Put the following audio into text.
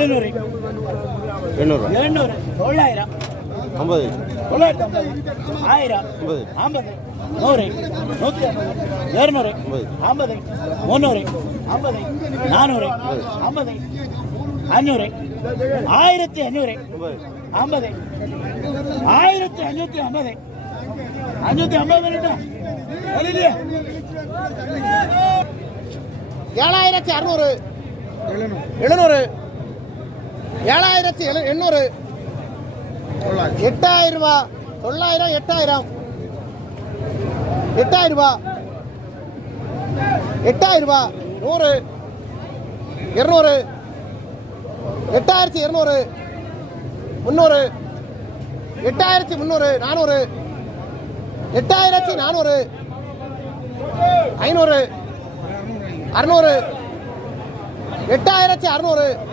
800 900 50 1000 50 100 150 200 50 300 50 400 50 500 1500 50 1550 550 7600 700 7800 8000 ரூபாய் 900 8000 8000 ரூபாய் 8000 ரூபாய் 100 200 8200 300 8300 400 8400 500 600 8600